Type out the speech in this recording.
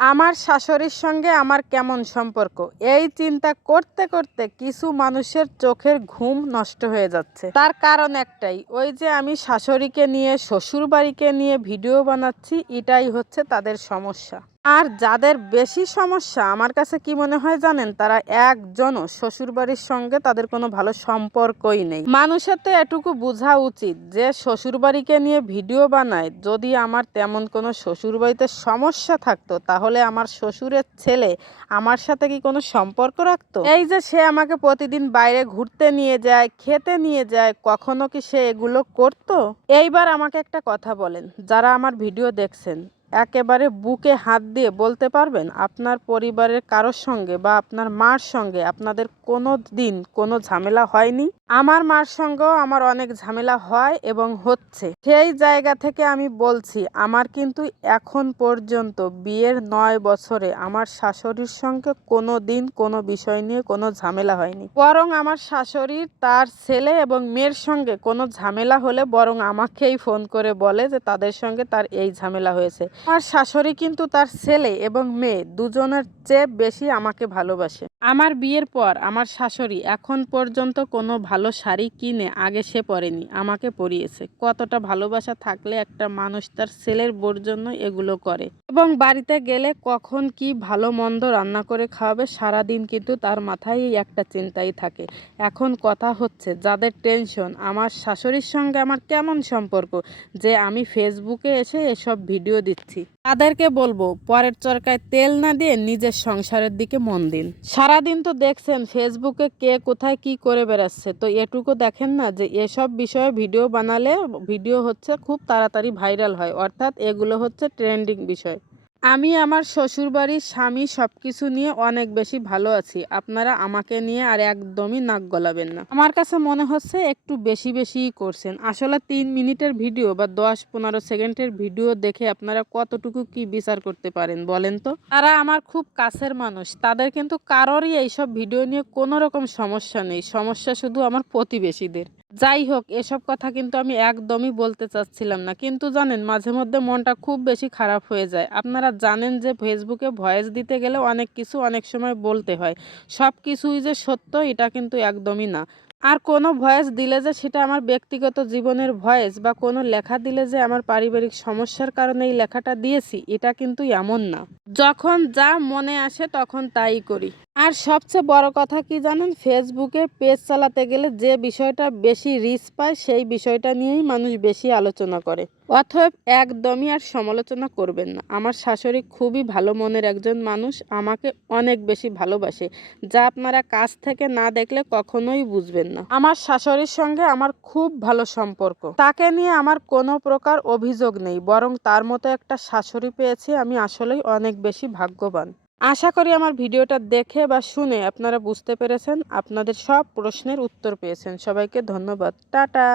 আমার শাশুড়ির সঙ্গে আমার কেমন সম্পর্ক, এই চিন্তা করতে করতে কিছু মানুষের চোখের ঘুম নষ্ট হয়ে যাচ্ছে। তার কারণ একটাই, ওই যে আমি শাশুড়িকে নিয়ে শ্বশুর বাড়িকে নিয়ে ভিডিও বানাচ্ছি, এটাই হচ্ছে তাদের সমস্যা। আর যাদের বেশি সমস্যা আমার কাছে কি মনে হয় জানেন, তারা একজনও শ্বশুরবাড়ির সঙ্গে তাদের কোনো ভালো সম্পর্কই নেই। মানুষের তো এটুকু বোঝা উচিত যে শ্বশুরবাড়িকে নিয়ে ভিডিও বানায়, যদি আমার তেমন কোনো শ্বশুরবাড়িতে সমস্যা থাকতো তাহলে আমার শ্বশুরের ছেলে আমার সাথে কি কোনো সম্পর্ক রাখতো? এই যে সে আমাকে প্রতিদিন বাইরে ঘুরতে নিয়ে যায়, খেতে নিয়ে যায়, কখনো কি সে এগুলো করতো? এইবার আমাকে একটা কথা বলেন, যারা আমার ভিডিও দেখছেন, একেবারে বুকে হাত দিয়ে বলতে পারবেন আপনার পরিবারের কারোর সঙ্গে বা আপনার মার সঙ্গে আপনাদের কোনো দিন কোনো ঝামেলা হয়নি? আমার মার সঙ্গেও আমার অনেক ঝামেলা হয় এবং হচ্ছে। সেই জায়গা থেকে আমি বলছি, আমার কিন্তু এখন পর্যন্ত বিয়ের 9 বছরে আমার শাশুড়ির সঙ্গে কোনো দিন কোনো বিষয় নিয়ে কোনো ঝামেলা হয়নি। বরং আমার শাশুড়ির তার ছেলে এবং মেয়ের সঙ্গে কোনো ঝামেলা হলে বরং আমাকেই ফোন করে বলে যে তাদের সঙ্গে তার এই ঝামেলা হয়েছে। আমার শাশুড়ি কিন্তু তার ছেলে এবং মেয়ে দুজনের চেয়ে বেশি আমাকে ভালোবাসে। আমার বিয়ের পর আমার শাশুড়ি এখন পর্যন্ত কোনো ভালো শাড়ি কিনে আগে সে পরেনি, আমাকে পরিয়েছে। কতটা ভালোবাসা থাকলে একটা মানুষ তার ছেলের বউর জন্য এগুলো করে। এবং বাড়িতে গেলে কখন কি ভালো মন্দ রান্না করে খাওয়াবে, সারাদিন কিন্তু তার মাথায় এই একটা চিন্তাই থাকে। এখন কথা হচ্ছে, যাদের টেনশন আমার শাশুড়ির সঙ্গে আমার কেমন সম্পর্ক, যে আমি ফেসবুকে এসে এসব ভিডিও দিচ্ছি, তাদেরকে বলবো পরের চরকায় তেল না দিয়ে নিজের সংসারের দিকে মন দিন। সারাদিন তো দেখছেন ফেসবুকে কে কোথায় কি করে বেড়াচ্ছে, তো এটুকু দেখেন না যে এসব বিষয়ে ভিডিও বানালে ভিডিও হচ্ছে খুব তাড়াতাড়ি ভাইরাল হয়, অর্থাৎ এগুলো হচ্ছে ট্রেন্ডিং বিষয়। আমি আমার শ্বশুরবাড়ির স্বামী সব কিছু নিয়ে অনেক বেশি ভালো আছি। আপনারা আমাকে নিয়ে আর একদমই নাক গলাবেন না। আমার কাছে মনে হচ্ছে একটু বেশি বেশিই করছেন। আসলে 3 মিনিটের ভিডিও বা 10-15 সেকেন্ডের ভিডিও দেখে আপনারা কতটুকু কি বিচার করতে পারেন বলেন তো? তারা আমার খুব কাছের মানুষ, তাদের কিন্তু কারোরই এইসব ভিডিও নিয়ে কোনো রকম সমস্যা নেই। সমস্যা শুধু আমার প্রতিবেশীদের। যাই হোক, এসব কথা কিন্তু আমি একদমই বলতে চাচ্ছিলাম না, কিন্তু জানেন মাঝে মধ্যে মনটা খুব বেশি খারাপ হয়ে যায়। আপনারা জানেন যে ফেসবুকে ভয়েস দিতে গেলে অনেক কিছু অনেক সময় বলতে হয়, সব কিছুই যে সত্য এটা কিন্তু একদমই না। আর কোনো ভয়েস দিলে যে সেটা আমার ব্যক্তিগত জীবনের ভয়েস বা কোনো লেখা দিলে যে আমার পারিবারিক সমস্যার কারণে এই লেখাটা দিয়েছি, এটা কিন্তু এমন না। যখন যা মনে আসে তখন তাই করি। আর সবচেয়ে বড় কথা কি জানেন, ফেসবুকে পেজ চালাতে গেলে যে বিষয়টা বেশি রিচ পায় সেই বিষয়টা নিয়েই মানুষ বেশি আলোচনা করে। অতএব একদমই আর সমালোচনা করবেন না। আমার শাশুড়ি খুবই ভালো মনের একজন মানুষ, আমাকে অনেক বেশি ভালোবাসে, যা আপনারা কাছ থেকে না দেখলে কখনোই বুঝবেন না। আমার শাশুড়ির সঙ্গে আমার খুব ভালো সম্পর্ক, তাকে নিয়ে আমার কোনো প্রকার অভিযোগ নেই, বরং তার মতো একটা শাশুড়ি পেয়েছি আমি আসলেই অনেক বেশি ভাগ্যবান। আশা করি আমার ভিডিওটা দেখে বা শুনে আপনারা বুঝতে পেরেছেন, আপনাদের সব প্রশ্নের উত্তর পেয়েছেন। সবাইকে ধন্যবাদ। টাটা।